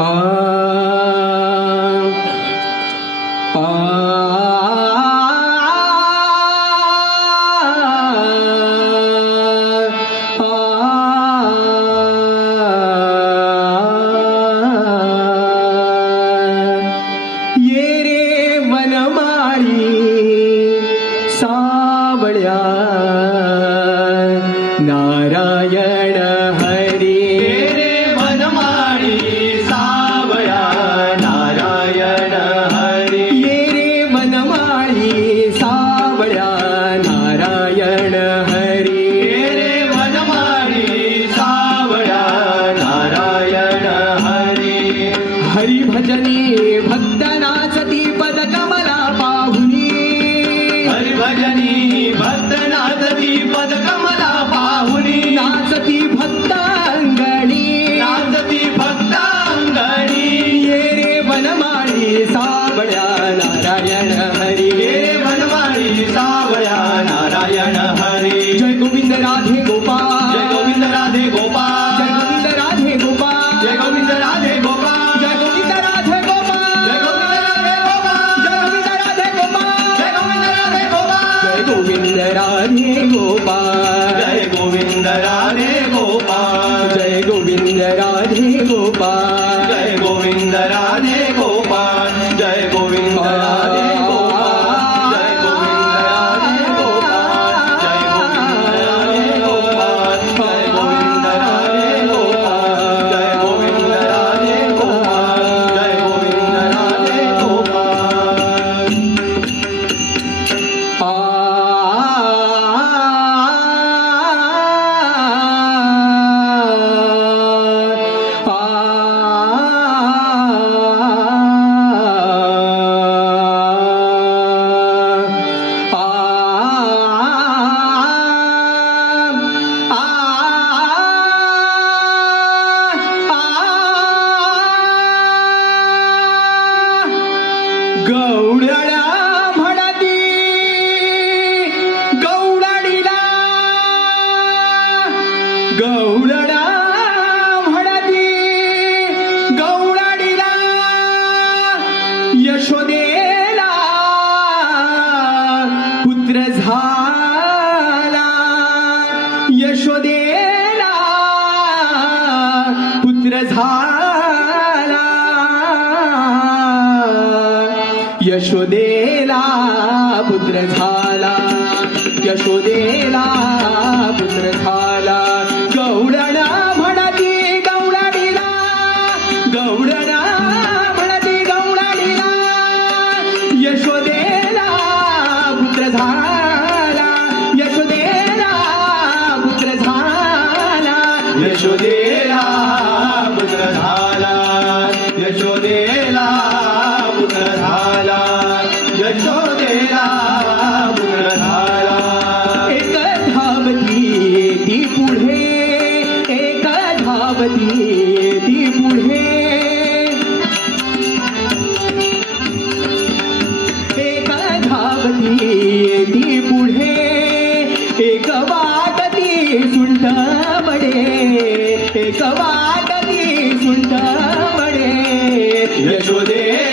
Ah. यशोदेला पुत्र झाला. यशोदेला पुत्र झाला. गौडणा म्हणती गौडाडीला. गौडणा म्हणती गौडाडीला. यशोदेला पुत्र झाला. यशोदेला पुत्र झाला. यशोदे ती पुढे. एक धावती ती पुढे. एक वाटती सुंट बडे एक वाटती सुंट बडे यशोदे.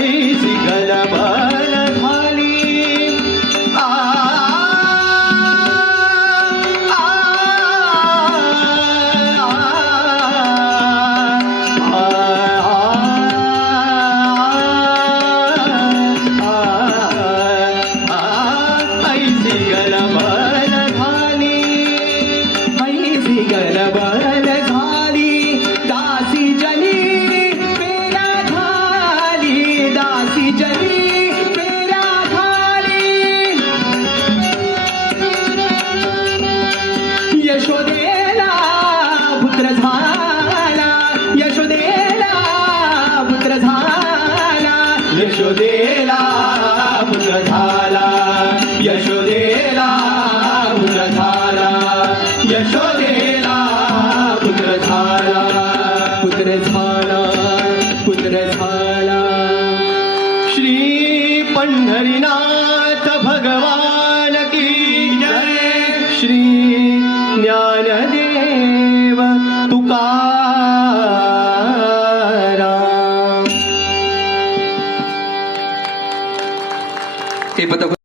ಗಣೇಶಿ ಗಣಬಾ потому